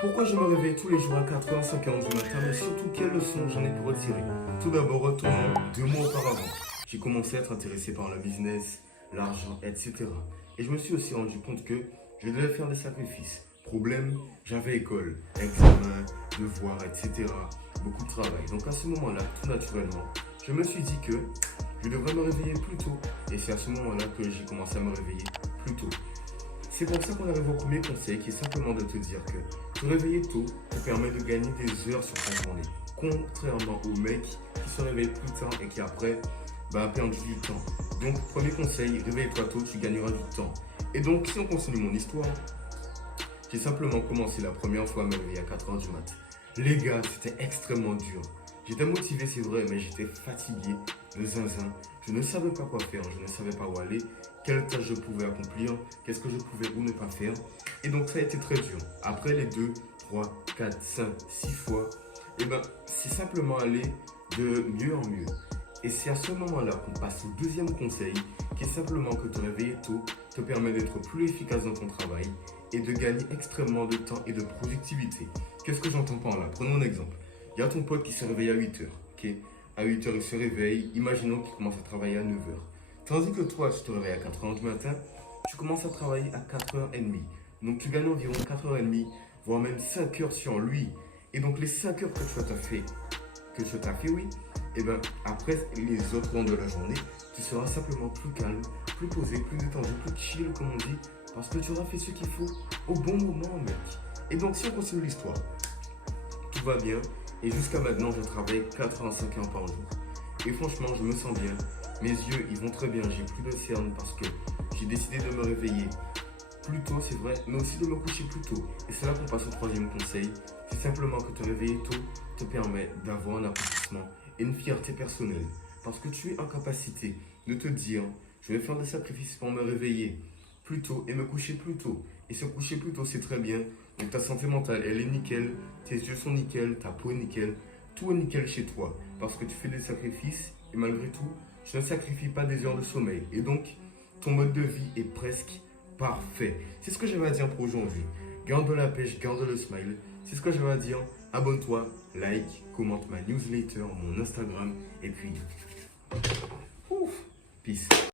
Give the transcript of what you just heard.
Pourquoi je me réveille tous les jours à 4h, 5h du matin, mais surtout quelles leçons j'en ai pu retirer? Tout d'abord, retournons 2 mois auparavant. J'ai commencé à être intéressé par le business, l'argent, etc. Et je me suis aussi rendu compte que je devais faire des sacrifices. Problème, j'avais école, examen, devoirs, etc. Beaucoup de travail. Donc à ce moment-là, tout naturellement, je me suis dit que je devrais me réveiller plus tôt. Et c'est à ce moment-là que j'ai commencé à me réveiller plus tôt. C'est pour ça qu'on arrive au premier conseil qui est simplement de te dire que te réveiller tôt te permet de gagner des heures sur ta journée. Contrairement aux mecs qui se réveillent plus tard et qui après perdent du temps. Donc premier conseil, réveille-toi tôt, tu gagneras du temps. Et donc si on continue mon histoire, j'ai simplement commencé la première fois à me réveiller à 4h du mat. Les gars, c'était extrêmement dur. J'étais motivé, c'est vrai, mais j'étais fatigué de zinzin. Je ne savais pas quoi faire, je ne savais pas où aller, quelle tâche je pouvais accomplir, qu'est-ce que je pouvais ou ne pas faire. Et donc ça a été très dur. Après les 2, 3, 4, 5, 6 fois, c'est simplement aller de mieux en mieux. Et c'est à ce moment-là qu'on passe au deuxième conseil, qui est simplement que te réveiller tôt te permet d'être plus efficace dans ton travail et de gagner extrêmement de temps et de productivité. Qu'est-ce que j'entends par là? Prenons un exemple. Il y a ton pote qui se réveille à 8h. Ok, à 8h, il se réveille. Imaginons qu'il commence à travailler à 9h. Tandis que toi, tu te réveilles à 4h du matin, tu commences à travailler à 4h30. Donc tu gagnes environ 4h30, voire même 5h sur lui. Et donc les 5 heures que tu t'as fait, oui, après les autres temps de la journée, tu seras simplement plus calme, plus posé, plus détendu, plus chill, comme on dit, parce que tu auras fait ce qu'il faut au bon moment, mec. Et donc, si on continue l'histoire, tout va bien. Et jusqu'à maintenant, je travaille 85 heures par jour. Et franchement, je me sens bien. Mes yeux, ils vont très bien. J'ai plus de cernes parce que j'ai décidé de me réveiller plus tôt, c'est vrai, mais aussi de me coucher plus tôt. Et c'est là qu'on passe au troisième conseil. C'est simplement que te réveiller tôt te permet d'avoir un accomplissement et une fierté personnelle. Parce que tu es en capacité de te dire, je vais faire des sacrifices pour me réveiller plus tôt et me coucher plus tôt. Et se coucher plus tôt, c'est très bien. Donc ta santé mentale, elle est nickel, tes yeux sont nickel, ta peau est nickel, tout est nickel chez toi. Parce que tu fais des sacrifices et malgré tout, tu ne sacrifies pas des heures de sommeil. Et donc, ton mode de vie est presque parfait. C'est ce que j'avais à dire pour aujourd'hui. Garde la pêche, garde le smile. C'est ce que j'avais à dire. Abonne-toi, like, commente ma newsletter, mon Instagram. Et puis, peace.